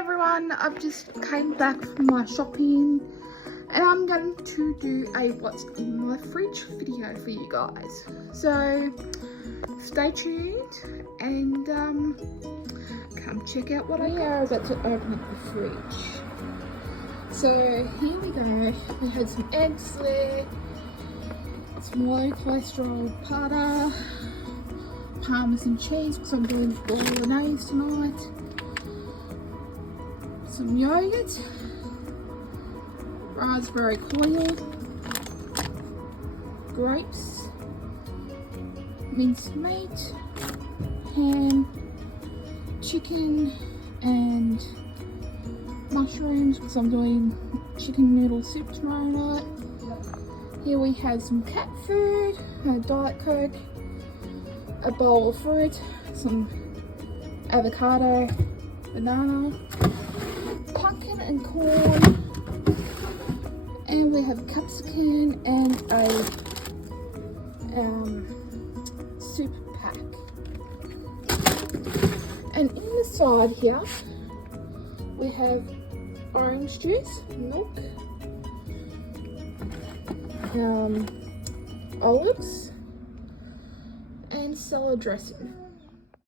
everyone, I've just came back from my shopping and I'm going to do a what's in my fridge video for you guys. So stay tuned and come check out what I are about to open up the fridge. So here we go, we had some eggs there, some low cholesterol butter, parmesan cheese because I'm doing bolognese tonight, some yogurt, raspberry coil, grapes, minced meat, ham, chicken and mushrooms because I'm doing chicken noodle soup tomorrow night. Here we have some cat food, a Diet Coke, a bowl of fruit, some avocado, banana, pumpkin and corn, and we have capsicum and a soup pack. And in the side here we have orange juice, milk, olives and salad dressing.